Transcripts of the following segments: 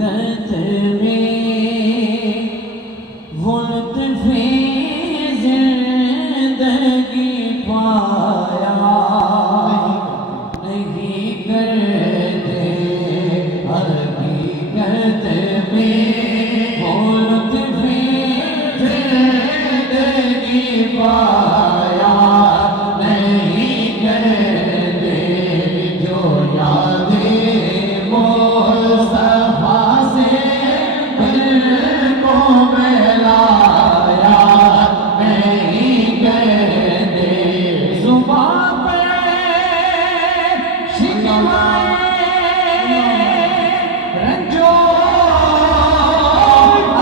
हकीकत में वो लुत्फ़े ज़िंदगी पाया नहीं करते। हकीकत में वो लुत्फ़े ज़िंदगी पाया नहीं करते। जो यादें मुस्तफ़ा से दिल को मिलाया नहीं करते। ज़ुबान पे शिकवाए रंजो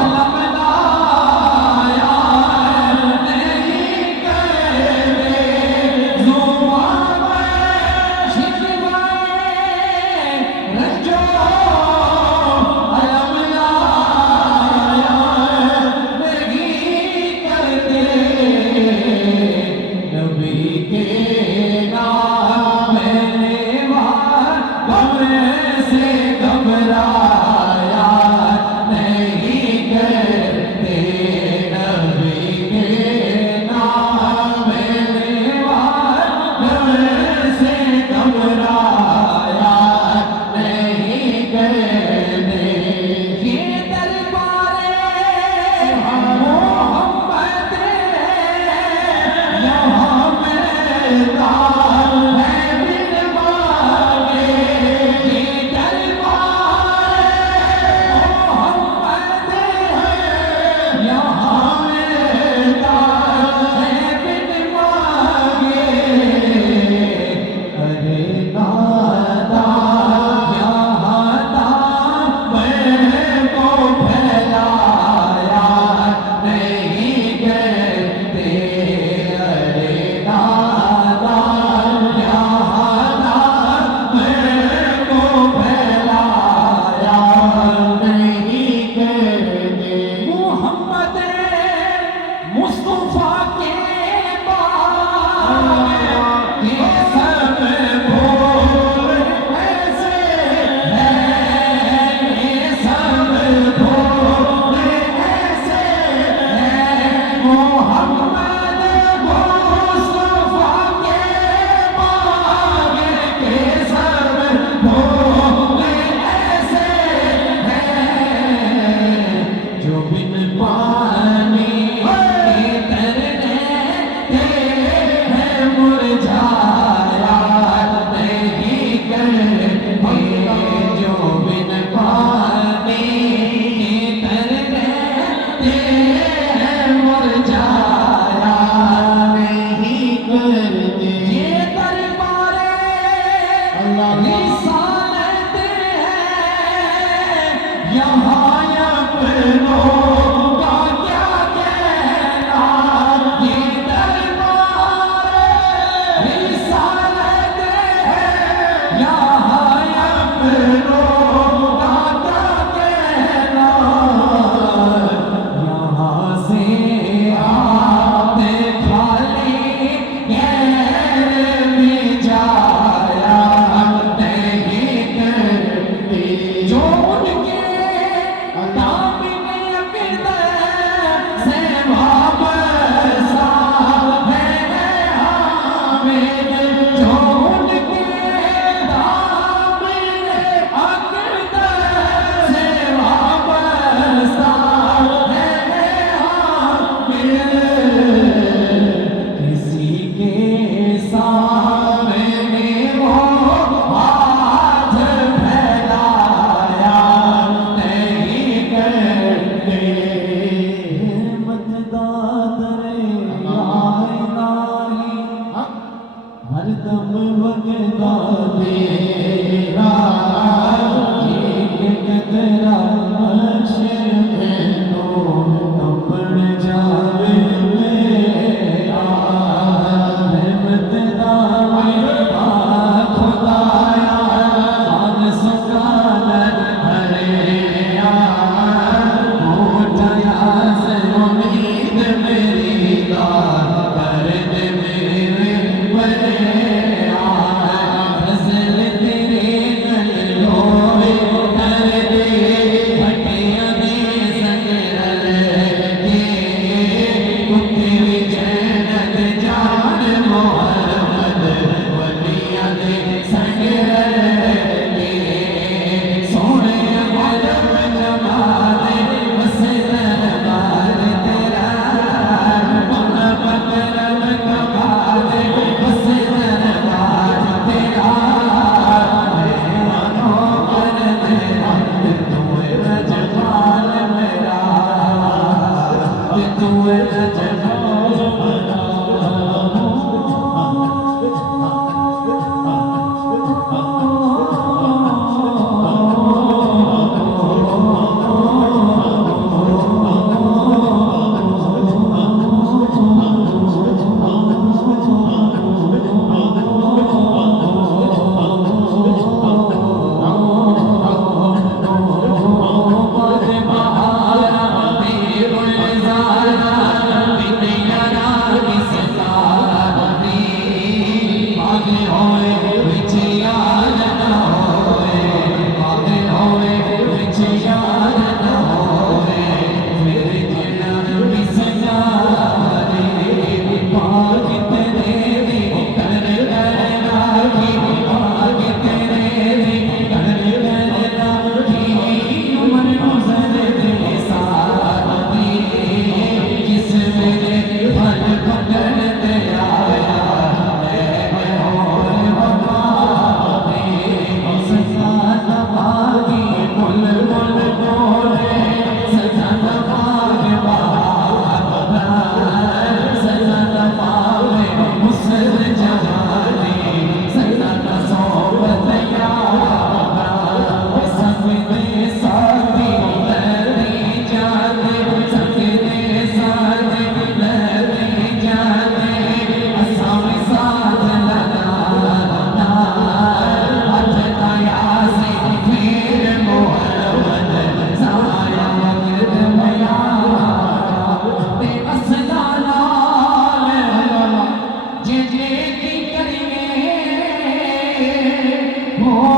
अलम लाया नहीं करते। ज़ुबान पे शिकवाए रंजो अलम लाया नहीं करते। नबी के नाम लेवा घबरे से घबराया नहीं करते। नबी के नाम लेवा घबरे से घबराया नहीं करते। ये दरबारे मोहम्मद यहाँ मिलता है बिन मांगे। ये दरबारे मोहम्मद यहाँ मिलता है बिन मांगे। अरे नादा यहाँ दामन को फैलाया नहीं करते। अरे नादा यहाँ दामन को फैलाया नहीं करते। मोहम्मद मुस्तफा के बाद ये सब भूल ऐसे हैं। ये सब भूल ऐसे हैं। मोहम्मद मुस्तफा के बाद ये सब भूल ऐसे हैं। जो बिन पानी तरने हैं मुरझाया नहीं करते। जो बिन पानी तरने हैं मुरझाया नहीं करते। ये दरबारे रिसालत है यहाँ अपनों का क्या कहना। ये दरबारे रिसालत है यहाँ अपनों का क्या कहना। यहाँ से आते खाली गैर में जाया नहीं करते। जो उनके हो